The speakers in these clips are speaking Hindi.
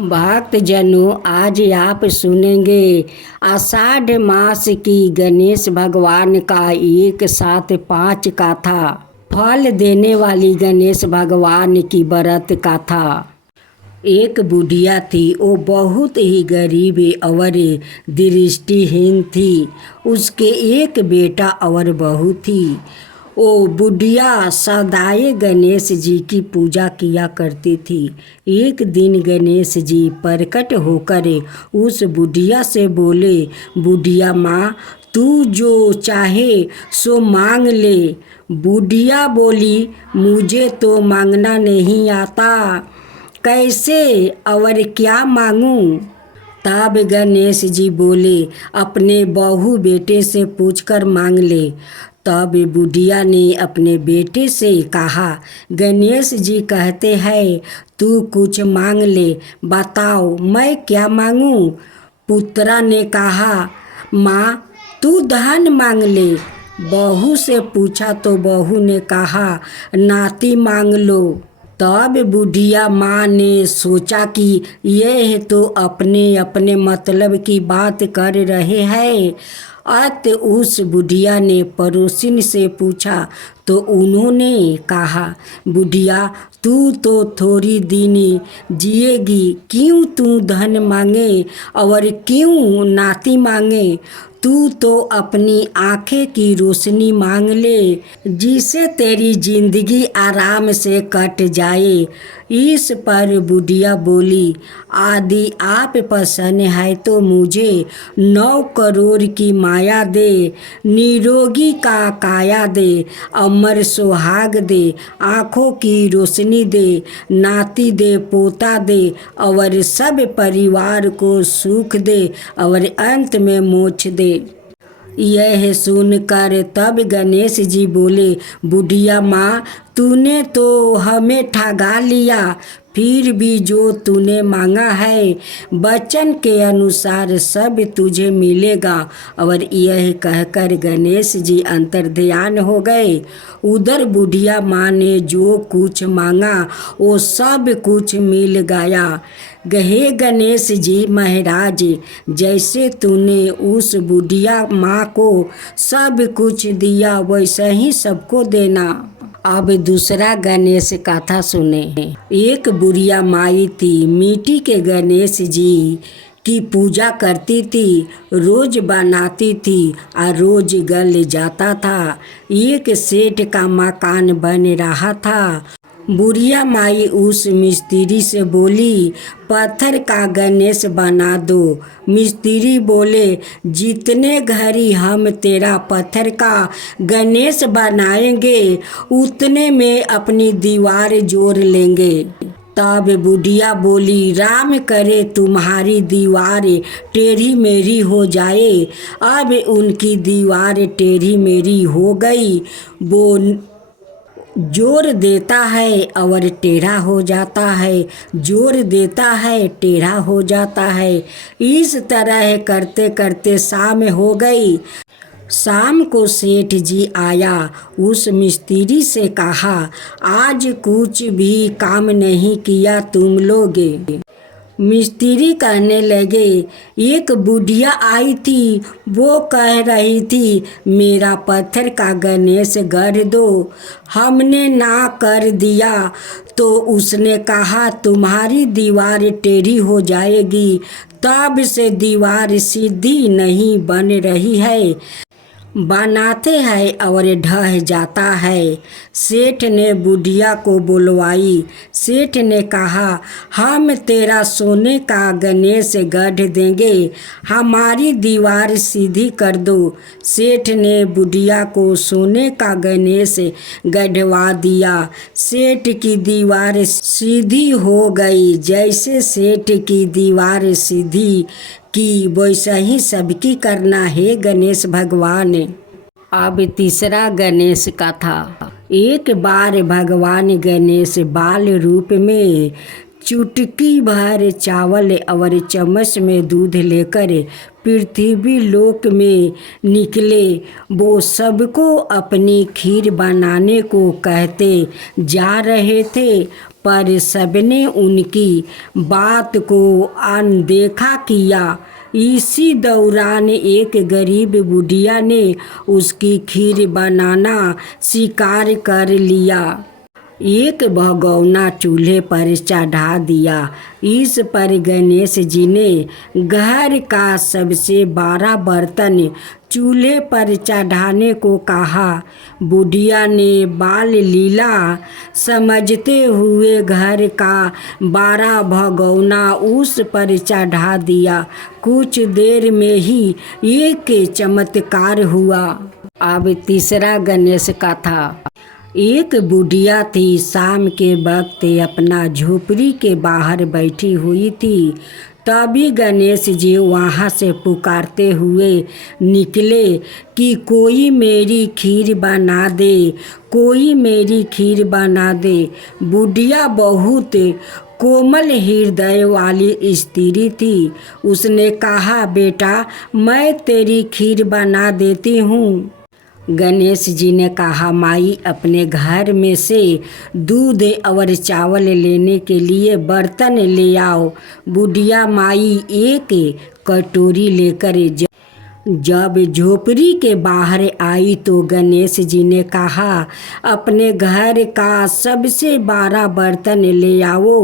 भक्त जनों, आज आप सुनेंगे आषाढ़ मास की गणेश भगवान का एक साथ 5 कथा, फल देने वाली गणेश भगवान की व्रत कथा। एक बुढ़िया थी, वो बहुत ही गरीब और दृष्टिहीन थी। उसके एक बेटा और बहू थी। वो बुढ़िया सदाए गणेश जी की पूजा किया करती थी। एक दिन गणेश जी प्रकट होकर उस बुढ़िया से बोले, बुढ़िया माँ, तू जो चाहे सो मांग ले। बुढ़िया बोली, मुझे तो मांगना नहीं आता, कैसे और क्या मांगूं? तब गणेश जी बोले, अपने बहू बेटे से पूछकर मांग ले। तब बुढ़िया ने अपने बेटे से कहा, गणेश जी कहते हैं तू कुछ मांग ले, बताओ मैं क्या मांगूं? पुत्रा ने कहा, माँ तू धन मांग ले। बहू से पूछा तो बहू ने कहा, नाती मांग लो। तब बुढ़िया माँ ने सोचा कि यह तो अपने अपने मतलब की बात कर रहे हैं। अत उस बुढ़िया ने पड़ोसिन से पूछा तो उन्होंने कहा, बुढ़िया तू तो थोड़ी दिन जिएगी, क्यों तू धन मांगे और क्यों नाती मांगे? तू तो अपनी आँखें की रोशनी मांग ले, जिससे तेरी जिंदगी आराम से कट जाए। इस पर बुढ़िया बोली, आदि आप पसंद है तो मुझे 9 करोड़ की माया दे, निरोगी का काया दे, अमर सुहाग दे, आँखों की रोशनी दे, नाती दे, पोता दे और सब परिवार को सुख दे और अंत में मोक्ष दे। यह सुनकर तब गणेश जी बोले, बुढ़िया माँ, तूने तो हमें ठगा लिया, फिर भी जो तूने मांगा है वचन के अनुसार सब तुझे मिलेगा। और यह कहकर गणेश जी अंतर्ध्यान हो गए। उधर बुढ़िया माँ ने जो कुछ मांगा वो सब कुछ मिल गया। हे गणेश जी महाराज, जैसे तूने उस बुढ़िया माँ को सब कुछ दिया वैसे ही सबको देना। अब दूसरा गणेश कथा सुने। एक बुढ़िया माई थी, मिट्टी के गणेश जी की पूजा करती थी, रोज बनाती थी और रोज गल जाता था। एक सेठ का मकान बन रहा था। बुढ़िया माई उस मिस्त्री से बोली, पत्थर का गणेश बना दो। मिस्त्री बोले, जितने घड़ी हम तेरा पत्थर का गणेश बनाएंगे उतने में अपनी दीवार जोड़ लेंगे। तब बुढ़िया बोली, राम करे तुम्हारी दीवार टेढ़ी मेढ़ी हो जाए। अब उनकी दीवार टेढ़ी मेढ़ी हो गई। वो जोर देता है और टेढ़ा हो जाता है, जोर देता है टेढ़ा हो जाता है। इस तरह करते करते शाम हो गई। शाम को सेठ जी आया, उस मिस्त्री से कहा, आज कुछ भी काम नहीं किया तुम लोग। मिस्त्री कहने लगे, एक बुढ़िया आई थी, वो कह रही थी मेरा पत्थर का गणेश गढ़ दो। हमने ना कर दिया तो उसने कहा तुम्हारी दीवार टेढ़ी हो जाएगी। तब से दीवार सीधी नहीं बन रही है, बनाते हैं और ढह जाता है। सेठ ने बुढ़िया को बुलवाई। सेठ ने कहा, हम तेरा सोने का गणेश गढ़ देंगे, हमारी दीवार सीधी कर दो। सेठ ने बुढ़िया को सोने का गणेश गढ़वा दिया। सेठ की दीवार सीधी हो गई। जैसे सेठ की दीवार सीधी कि वैसा ही सबकी करना है गणेश भगवान। अब तीसरा गणेश कथा। एक बार भगवान गणेश बाल रूप में चुटकी भर चावल और चम्मच में दूध लेकर पृथ्वी लोक में निकले। वो सबको अपनी खीर बनाने को कहते जा रहे थे, पर सबने उनकी बात को अनदेखा किया। इसी दौरान एक गरीब बुढ़िया ने उसकी खीर बनाना स्वीकार कर लिया। एक भगोना चूल्हे पर चढ़ा दिया। इस पर गणेश जी ने घर का सबसे बड़ा बर्तन चूल्हे पर चढ़ाने को कहा। बुढ़िया ने बाल लीला समझते हुए घर का बड़ा भगोना उस पर चढ़ा दिया। कुछ देर में ही एक चमत्कार हुआ। अब तीसरा गणेश कथा। एक बुढ़िया थी, शाम के वक्त अपना झोपड़ी के बाहर बैठी हुई थी। तभी गणेश जी वहाँ से पुकारते हुए निकले कि कोई मेरी खीर बना दे, कोई मेरी खीर बना दे। बुढ़िया बहुत कोमल हृदय वाली स्त्री थी। उसने कहा, बेटा मैं तेरी खीर बना देती हूँ। गणेश जी ने कहा, माई अपने घर में से दूध और चावल लेने के लिए बर्तन ले आओ। बुढ़िया माई एक कटोरी लेकर जब झोपड़ी के बाहर आई तो गणेश जी ने कहा, अपने घर का सबसे बड़ा बर्तन ले आओ।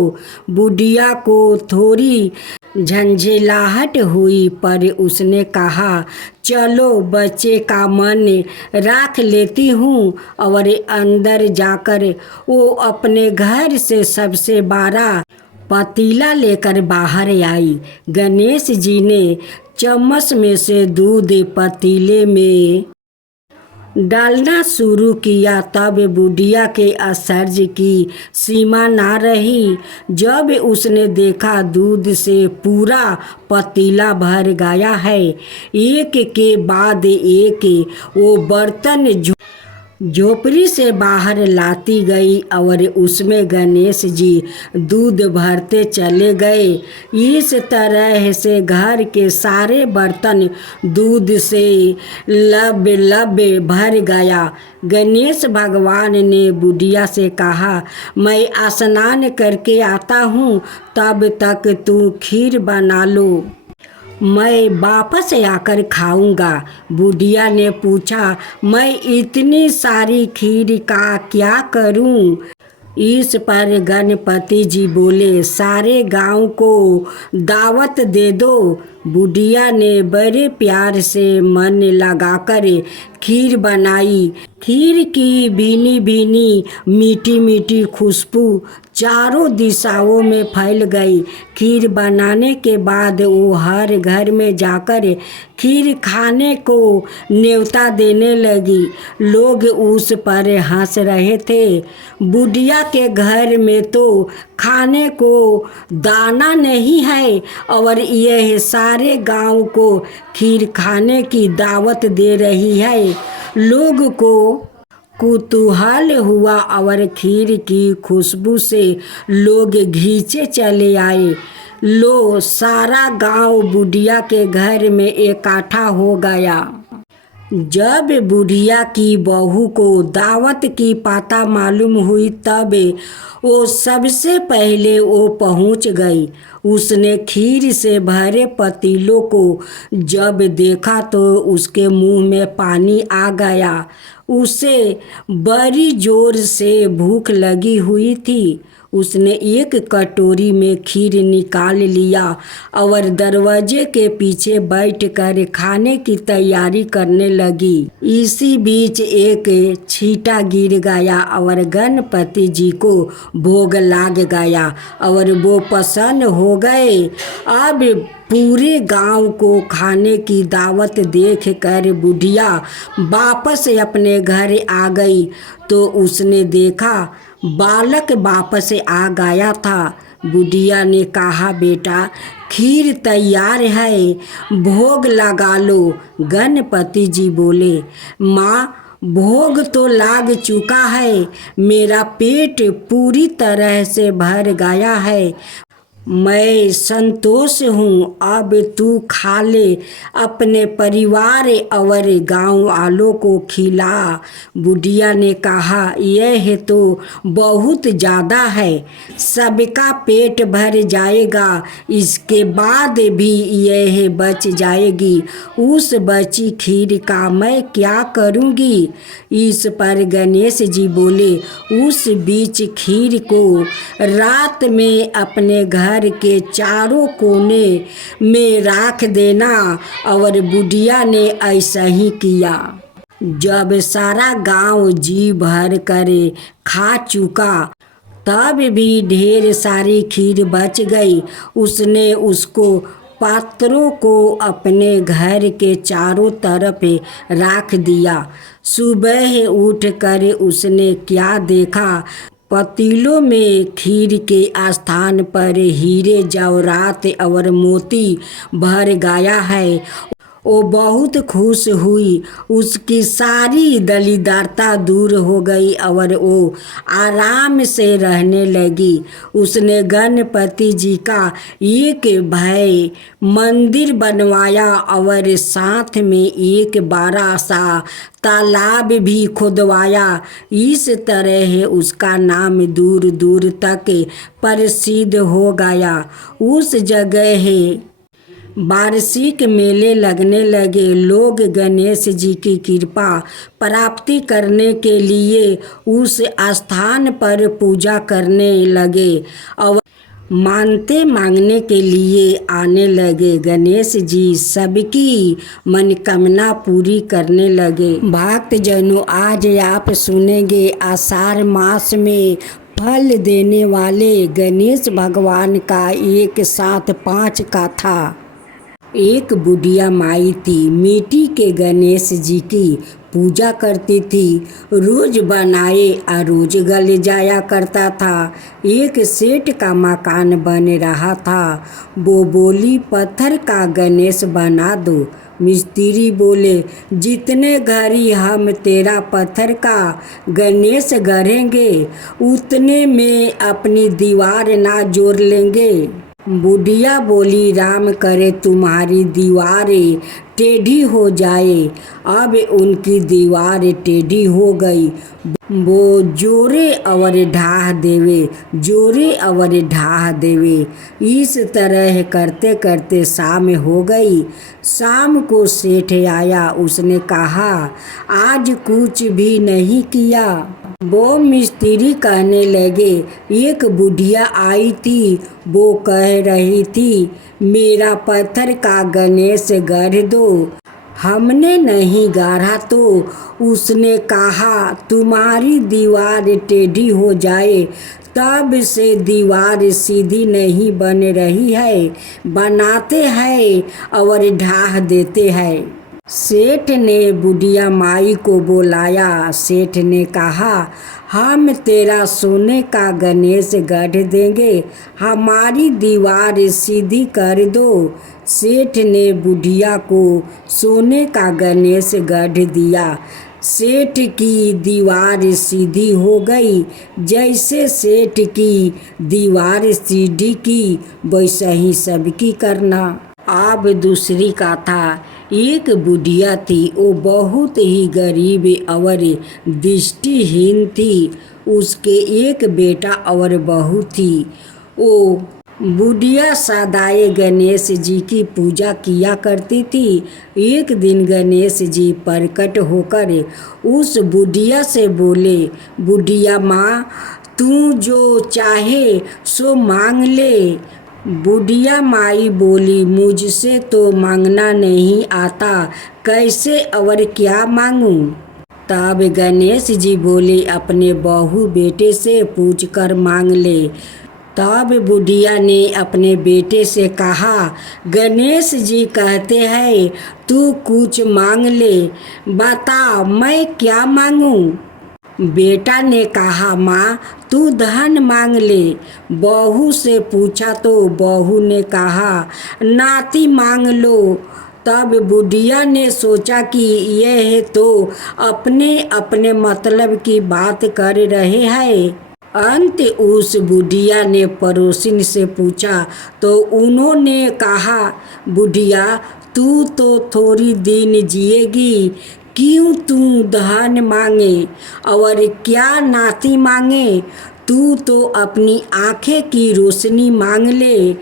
बुढ़िया को थोड़ी झंझलाहट हुई, पर उसने कहा, चलो बच्चे का मन रख लेती हूँ। और अंदर जाकर वो अपने घर से सबसे बड़ा पतीला लेकर बाहर आई। गणेश जी ने चम्मच में से दूध पतीले में डालना शुरू किया। तब बुढ़िया के आश्चर्य की सीमा ना रही जब उसने देखा दूध से पूरा पतीला भर गया है। एक के बाद एक वो बर्तन झोपड़ी से बाहर लाती गई और उसमें गणेश जी दूध भरते चले गए। इस तरह से घर के सारे बर्तन दूध से लब लब भर गया। गणेश भगवान ने बुढ़िया से कहा, मैं स्नान करके आता हूँ, तब तक तू खीर बना लो, मैं वापस आकर खाऊंगा। बुढ़िया ने पूछा, मैं इतनी सारी खीर का क्या करूं? इस पर गणपति जी बोले, सारे गांव को दावत दे दो। बुढ़िया ने बड़े प्यार से मन लगाकर खीर बनाई। खीर की भीनी भीनी मीठी मीठी खुशबू चारों दिशाओं में फैल गई। खीर बनाने के बाद वो हर घर में जाकर खीर खाने को न्योता देने लगी। लोग उस पर हंस रहे थे। बुढ़िया के घर में तो खाने को दाना नहीं है और यह सारे गांव को खीर खाने की दावत दे रही है। लोग को कुतूहल हुआ और खीर की खुशबू से लोग घींचे चले आए। लो सारा गांव बुढ़िया के घर में इकट्ठा हो गया। जब बुढ़िया की बहू को दावत की पता मालूम हुई तब वो सबसे पहले वो पहुंच गई। उसने खीर से भरे पतीलों को जब देखा तो उसके मुंह में पानी आ गया। उसे बड़ी जोर से भूख लगी हुई थी। उसने एक कटोरी में खीर निकाल लिया और दरवाजे के पीछे बैठकर खाने की तैयारी करने लगी। इसी बीच एक छींटा गिर गया और गणपति जी को भोग लग गया और वो प्रसन्न हो गए। अब पूरे गांव को खाने की दावत देख कर बुढ़िया वापस अपने घर आ गई तो उसने देखा बालक वापस आ गया था। बुढ़िया ने कहा, बेटा खीर तैयार है, भोग लगा लो। गणपति जी बोले, माँ भोग तो लाग चुका है, मेरा पेट पूरी तरह से भर गया है। मैं संतोष हूँ, अब तू खा ले, अपने परिवार और गांव वालों को खिला। बुढ़िया ने कहा, यह तो बहुत ज़्यादा है, सबका पेट भर जाएगा, इसके बाद भी यह बच जाएगी। उस बची खीर का मैं क्या करूँगी? इस पर गणेश जी बोले, उस बीच खीर को रात में अपने घर के चारों कोने में रख देना। और बुढ़िया ने ऐसा ही किया। जब सारा गांव जी भर कर खा चुका, तब भी ढेर सारी खीर बच गई। उसने उसको पात्रों को अपने घर के चारों तरफ रख दिया। सुबह उठकर उसने क्या देखा? पतीलों में खीर के स्थान पर हीरे जवाहरात और मोती भर गया है। वो बहुत खुश हुई, उसकी सारी दलिद्रता दूर हो गई और वो आराम से रहने लगी। उसने गणपति जी का एक भव्य मंदिर बनवाया और साथ में एक बड़ा सा तालाब भी खुदवाया। इस तरह उसका नाम दूर दूर तक प्रसिद्ध हो गया। उस जगह वार्षिक मेले लगने लगे। लोग गणेश जी की कृपा प्राप्ति करने के लिए उस स्थान पर पूजा करने लगे और मानते मांगने के लिए आने लगे। गणेश जी सबकी मनोकामना पूरी करने लगे। भक्तजनों, आज आप सुनेंगे आषाढ़ मास में फल देने वाले गणेश भगवान का एक साथ 5 कथा। एक बुढ़िया माई थी, मिट्टी के गणेश जी की पूजा करती थी। रोज बनाए और रोज गले जाया करता था। एक सेठ का मकान बन रहा था। वो बोली, पत्थर का गणेश बना दो। मिस्त्री बोले, जितने घड़ी हम तेरा पत्थर का गणेश गढ़ेंगे, उतने में अपनी दीवार ना जोड़ लेंगे। बुढ़िया बोली, राम करे तुम्हारी दीवारें टेढ़ी हो जाए। अब उनकी दीवार टेढ़ी हो गई। वो जोरे और ढाह देवे, जोरे और ढाह देवे। इस तरह करते करते शाम हो गई। शाम को सेठ आया। उसने कहा, आज कुछ भी नहीं किया। वो मिस्त्री कहने लगे, एक बुढ़िया आई थी, वो कह रही थी, मेरा पत्थर का गणेश गढ़ दो। हमने नहीं गाढ़ा तो उसने कहा, तुम्हारी दीवार टेढ़ी हो जाए। तब से दीवार सीधी नहीं बन रही है, बनाते हैं और ढाह देते हैं। सेठ ने बुढ़िया माई को बुलाया। सेठ ने कहा, हम तेरा सोने का गणेश गढ़ देंगे, हमारी दीवार सीधी कर दो। सेठ ने बुढ़िया को सोने का गणेश गढ़ दिया। सेठ की दीवार सीधी हो गई। जैसे सेठ की दीवार सीधी की, वैसा ही सबकी करना। अब दूसरी कथा। एक बुढ़िया थी, वो बहुत ही गरीब और दृष्टिहीन थी। उसके एक बेटा और बहू थी। वो बुढ़िया सदाए गणेश जी की पूजा किया करती थी। एक दिन गणेश जी प्रकट होकर उस बुढ़िया से बोले, बुढ़िया माँ, तू जो चाहे सो मांग ले। बुढ़िया माई बोली, मुझसे तो मांगना नहीं आता, कैसे और क्या मांगूं? तब गणेश जी बोले, अपने बहू बेटे से पूछकर मांग ले। तब बुढ़िया ने अपने बेटे से कहा, गणेश जी कहते हैं तू कुछ मांग ले, बता मैं क्या मांगूं? बेटा ने कहा, माँ तू धन मांग ले। बहू से पूछा तो बहू ने कहा, नाती मांग लो। तब बुढ़िया ने सोचा कि यह तो अपने अपने मतलब की बात कर रहे हैं। अंत उस बुढ़िया ने पड़ोसिन से पूछा तो उन्होंने कहा, बुढ़िया तू तो थोड़ी दिन जिएगी, क्यों तू धन मांगे और क्या नाती मांगे। तू तो अपनी आंखें की रोशनी मांग ले,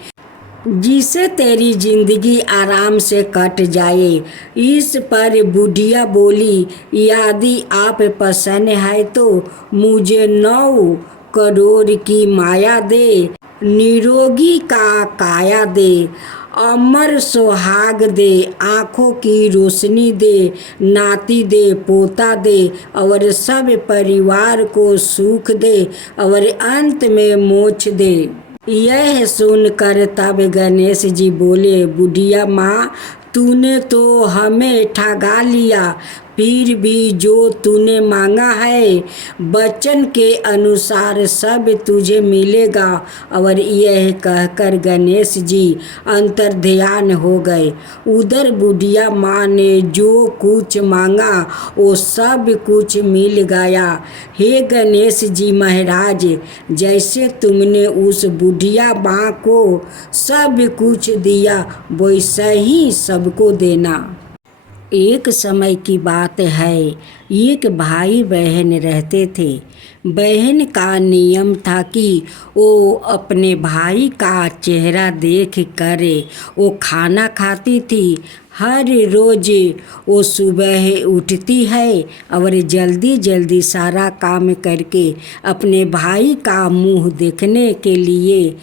जिससे तेरी जिंदगी आराम से कट जाए। इस पर बुढ़िया बोली, यदि आप पसंद है तो मुझे 9 करोड़ की माया दे, निरोगी का काया दे, अमर सुहाग दे, आँखों की रोशनी दे, नाती दे, पोता दे और सब परिवार को सुख दे और अंत में मोक्ष दे। यह सुनकर तब गणेश जी बोले, बुढ़िया माँ तूने तो हमें ठगा लिया, फिर भी जो तूने मांगा है वचन के अनुसार सब तुझे मिलेगा। और यह कहकर गणेश जी अंतर्ध्यान हो गए। उधर बुढ़िया माँ ने जो कुछ मांगा वो सब कुछ मिल गया। हे गणेश जी महाराज, जैसे तुमने उस बुढ़िया माँ को सब कुछ दिया वैसा ही सबको देना। एक समय की बात है, एक भाई बहन रहते थे। बहन का नियम था कि वो अपने भाई का चेहरा देख कर वो खाना खाती थी। हर रोज वो सुबह उठती है और जल्दी जल्दी सारा काम करके अपने भाई का मुंह देखने के लिए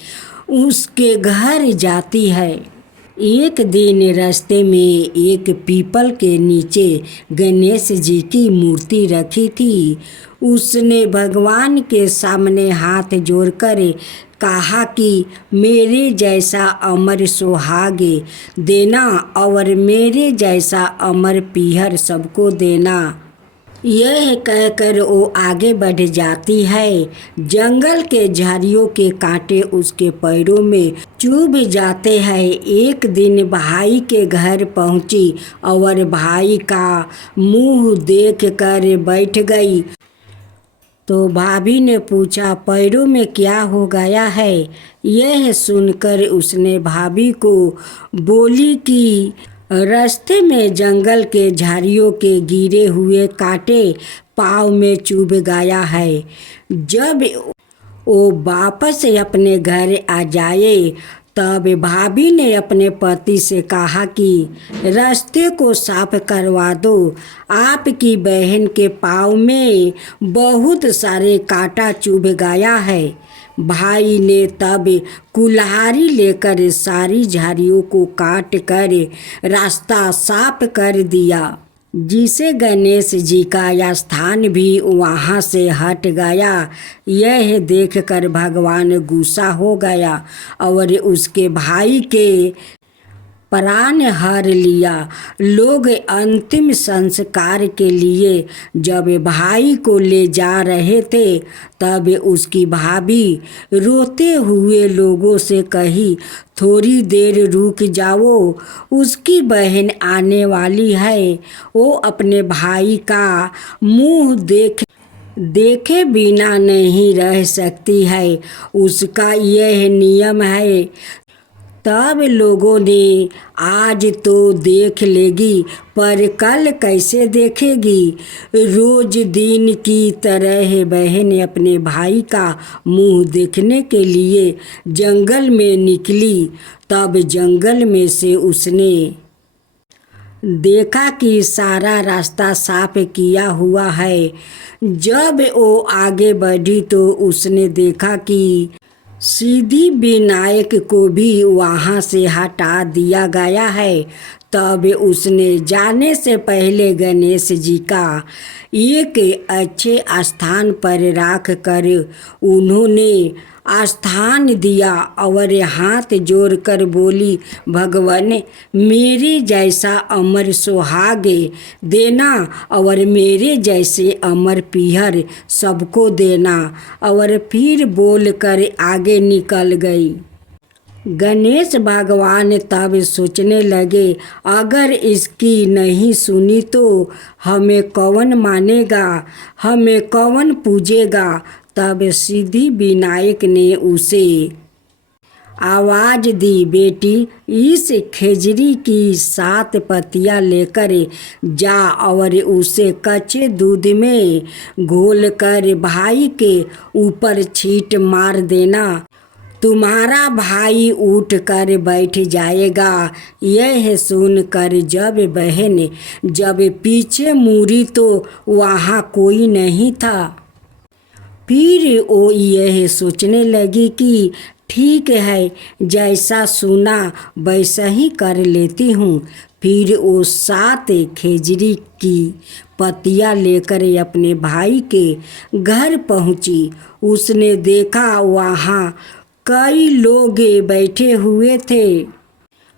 उसके घर जाती है। एक दिन रास्ते में एक पीपल के नीचे गणेश जी की मूर्ति रखी थी। उसने भगवान के सामने हाथ जोड़कर कहा कि मेरे जैसा अमर सुहाग देना और मेरे जैसा अमर पीहर सबको देना। यह कहकर वो आगे बढ़ जाती है। जंगल के झाड़ियों के कांटे उसके पैरों में चुभ जाते हैं। एक दिन भाई के घर पहुंची और भाई का मुंह देख कर बैठ गई। तो भाभी ने पूछा, पैरों में क्या हो गया है। यह सुनकर उसने भाभी को बोली कि रास्ते में जंगल के झाड़ियों के गिरे हुए कांटे पाँव में चुभ गया है। जब वो वापस अपने घर आ जाए तब भाभी ने अपने पति से कहा कि रास्ते को साफ करवा दो, आपकी बहन के पाँव में बहुत सारे कांटा चुभ गया है। भाई ने तब कुल्हाड़ी लेकर सारी झाड़ियों को काट कर रास्ता साफ कर दिया, जिसे गणेश जी का स्थान भी वहाँ से हट गया। यह देखकर भगवान गुस्सा हो गया और उसके भाई के प्राण हर लिया। लोग अंतिम संस्कार के लिए जब भाई को ले जा रहे थे तब उसकी भाभी रोते हुए लोगों से कही, थोड़ी देर रुक जाओ, उसकी बहन आने वाली है। वो अपने भाई का मुंह देखे बिना नहीं रह सकती है, उसका यह नियम है। तब लोगों ने आज तो देख लेगी पर कल कैसे देखेगी। रोज दिन की तरह बहन अपने भाई का मुंह देखने के लिए जंगल में निकली। तब जंगल में से उसने देखा कि सारा रास्ता साफ किया हुआ है। जब वो आगे बढ़ी तो उसने देखा कि सिद्धि विनायक को भी वहाँ से हटा दिया गया है। तब उसने जाने से पहले गणेश जी का एक अच्छे स्थान पर रख कर उन्होंने स्थान दिया और हाथ जोड़कर बोली, भगवान मेरे जैसा अमर सुहाग देना और मेरे जैसे अमर पीहर सबको देना। और फिर बोलकर आगे निकल गई। गणेश भगवान तब सोचने लगे, अगर इसकी नहीं सुनी तो हमें कौन मानेगा, हमें कौन पूजेगा। तब सिद्धि विनायक ने उसे आवाज दी, बेटी इस खेजड़ी की 7 पत्तियां लेकर जा और उसे कच्चे दूध में घोलकर भाई के ऊपर छींट मार देना। तुम्हारा भाई उठ कर बैठ जाएगा। यह सुनकर जब पीछे मुड़ी तो वहाँ कोई नहीं था। फिर वो यह सोचने लगी कि ठीक है, जैसा सुना वैसा ही कर लेती हूँ। फिर वो 7 खेजड़ी की पत्तियां लेकर अपने भाई के घर पहुँची। उसने देखा वहाँ कई लोग बैठे हुए थे।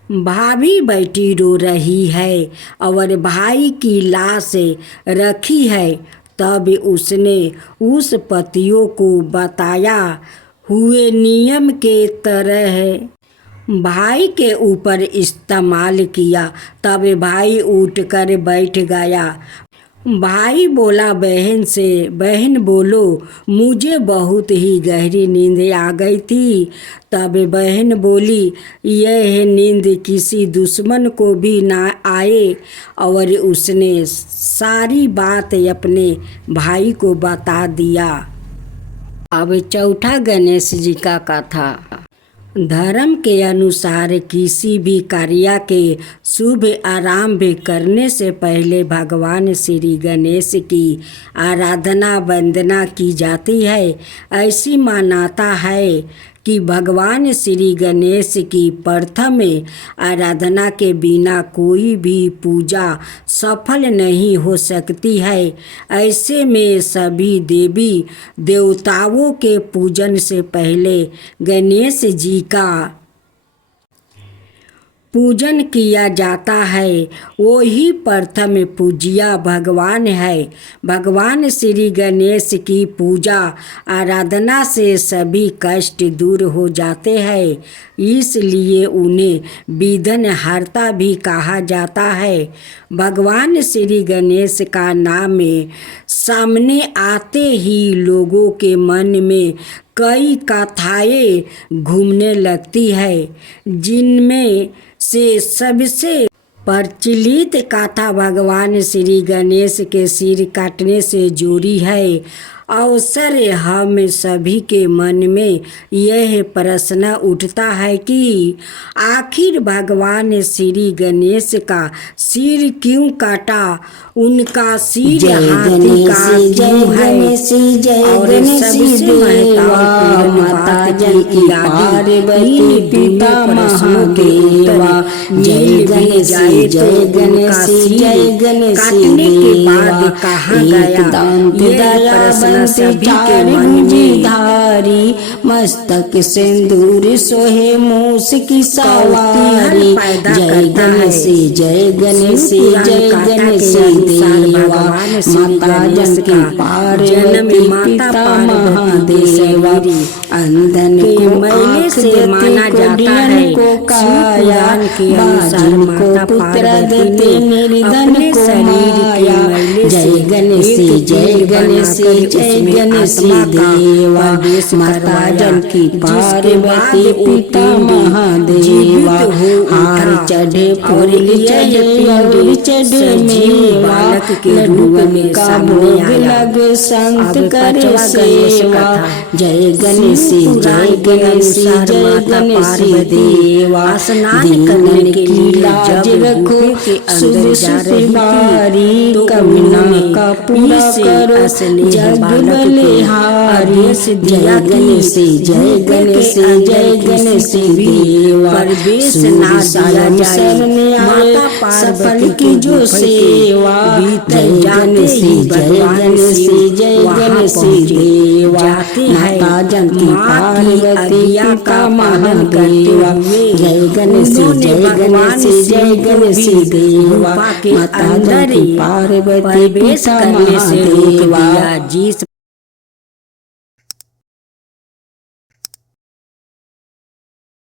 भाभी बैठी रो रही है और भाई की लाश रखी है। तब उसने उस पतियों को बताया हुए नियम के तरह भाई के ऊपर इस्तेमाल किया। तब भाई उठकर बैठ गया। भाई बोला बहन से, बहन बोलो, मुझे बहुत ही गहरी नींद आ गई थी। तब बहन बोली, यह नींद किसी दुश्मन को भी ना आए। और उसने सारी बात अपने भाई को बता दिया। अब चौथा गणेश जी का कथा। धर्म के अनुसार किसी भी कार्य के शुभ आरंभ करने से पहले भगवान श्री गणेश की आराधना वंदना की जाती है। ऐसी मान्यता है कि भगवान श्री गणेश की प्रथम आराधना के बिना कोई भी पूजा सफल नहीं हो सकती है। ऐसे में सभी देवी देवताओं के पूजन से पहले गणेश जी का पूजन किया जाता है। वो ही प्रथम पूज्य भगवान है। भगवान श्री गणेश की पूजा आराधना से सभी कष्ट दूर हो जाते हैं, इसलिए उन्हें विघ्नहर्ता भी कहा जाता है। भगवान श्री गणेश का नाम सामने आते ही लोगों के मन में कई कथाएं घूमने लगती है, जिनमें से सबसे प्रचलित कथा भगवान श्री गणेश के सिर काटने से जुड़ी है। अवसर हम सभी के मन में यह प्रश्न उठता है कि आखिर भगवान श्री गणेश का सिर क्यों काटा, उनका सिर हाथी का क्यों है। और सबसे महत्वपूर्ण बात की पार्वती पिता महादेवा जय गणेश जय गणेश जय गणेश काटने के बाद कहा गया, सभी के मन में धारी मस्तक सिंदूर सोहे मूस की सवारी। जय गणेश जय गणेश जय गणेश देवा माता जनकी पार्वती पिता महादेवा। अंधन को मैले से माना जाता है, काया बाजन को पुत्र देते निर्धन को माया। जय गणेश जय गणेश जय गणेश देवा माता जनकी पार्वती पिता महादेवा। हार चढ़े फूल चढ़े चढ़े मेवा लड्डू का भोग लग संत करे सेवा। जय गणेश जय गणेश जय गणेश देवा। स्नान करने के लिए लाज रखो सुबह सुबारी कमना का पूरा करो जग बलिहारी। जय गणेश जय गणेश जय गणेश देवा। शरण आए सफल की जो सेवा। जय गणेश जय गणेश जय गणेश देवा माता जनकी पार्वती पिता महादेवा। जय गणेश जय गणेश जय गणेश देवा माता जनकी पार्वती पिता महादेवा।